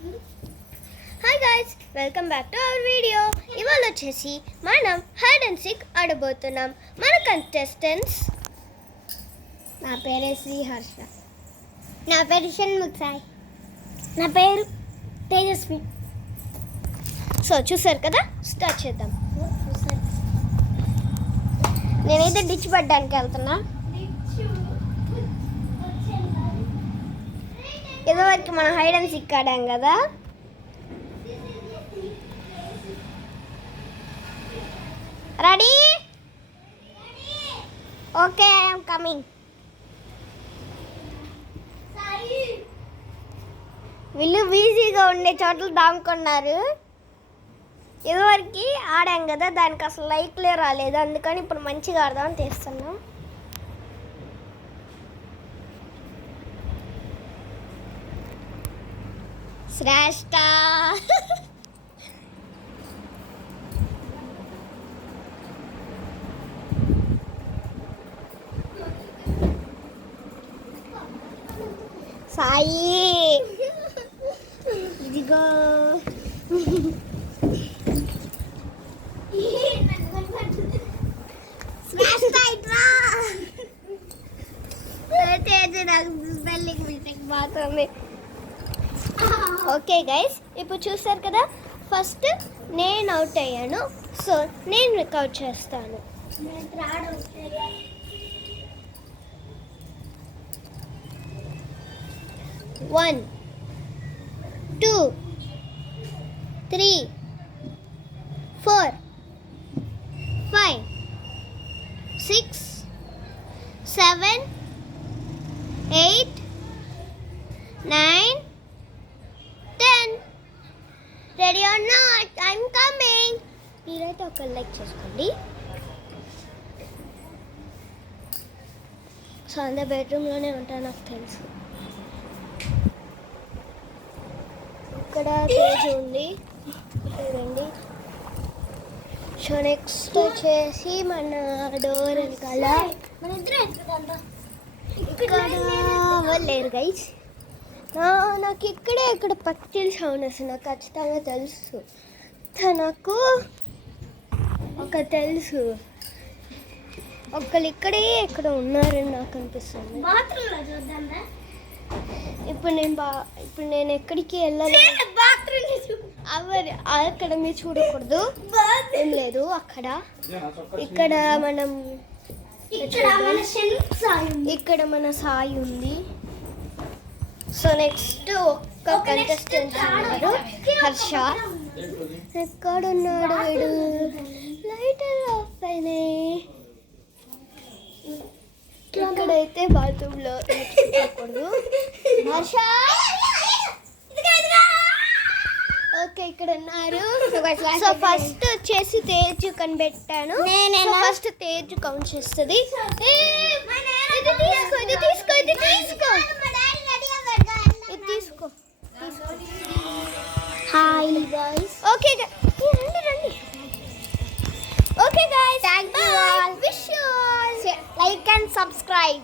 Hi guys, welcome back to our video. ఇవాళ వచ్చేసి మనం హైడ్ అండ్ సీక్ ఆడబోతున్నాం. మన కంటెస్టెంట్స్, నా పేరు శ్రీహర్ష. నా పేరు షణ్ముఖ్ సాయి. నా పేరు తేజస్వి. సో చూసారు కదా, స్టార్ట్ చేద్దాం. నేనైతే డిచ్ పడ్డానికి వెళ్తున్నా. ఇదివరకు మనం హైడ్ అండ్ సీక్ ఆడాం కదా. రెడీ? Okay, I'm coming. వీళ్ళు ఈజీగా ఉండే చోట్ల దాముకున్నారు. ఇదివరకు ఆడాం కదా, దానికి అసలు లైక్లే రాలేదు. అందుకని ఇప్పుడు మంచిగా ఆడదామని తీస్తున్నాం. శ్రేష్ట సాయి ఇదిగో. స్పెల్లింగ్ మిస్టేక్ మాత్రమే. ఓకే గైస్, ఇప్పుడు చూసారు కదా, ఫస్ట్ నేను అవుట్ అయ్యాను. సో నేను రికార్డ్ చేస్తాను. 1 2 3 4 5 6 7 8 9 10. Ready or not, I'm coming. మీరైతే ఒక లైక్ చేసుకోండి. సో అందరు బెడ్రూమ్లోనే ఉంటారు, నాకు తెలుసు. ఇక్కడ పేజ్ ఉంది, చూడండి. సో నెక్స్ట్ వచ్చేసి మన డోర్ వెనకాల ఇక్కడ లేరు గైస్. నాకు ఇక్కడ పట్టిల్ సౌండ్ వస్తుంది, నాకు ఖచ్చితంగా తెలుసు. నాకు తెలుసు, ఒకళ్ళు ఇక్కడే ఇక్కడ ఉన్నారని నాకు అనిపిస్తుంది. ఇప్పుడు నేను ఎక్కడికి వెళ్ళలేదు. అక్కడ మీరు చూడకూడదు, ఏం లేదు అక్కడ. ఇక్కడ ఇక్కడ మన సాయి ఉంది. సో నెక్స్ట్ ఒక్క కంటెస్టెంట్ ఉన్నారు, హర్ష. ఎక్కడున్నాడు వీడు? లైటర్ ఆఫ్ అయినాయి. ఇక్కడైతే బాత్రూంలో చూడకూడదు. హర్ష ఓకే, ఇక్కడ ఉన్నారు. సో ఫస్ట్ వచ్చేసి తేజు కనిపెట్టాను. ఫస్ట్ తేజు కౌంట్ చేస్తుంది. తీసుకో. Hi guys. ఓకే రండి. Okay guys, thank you all. Wish you all like and subscribe.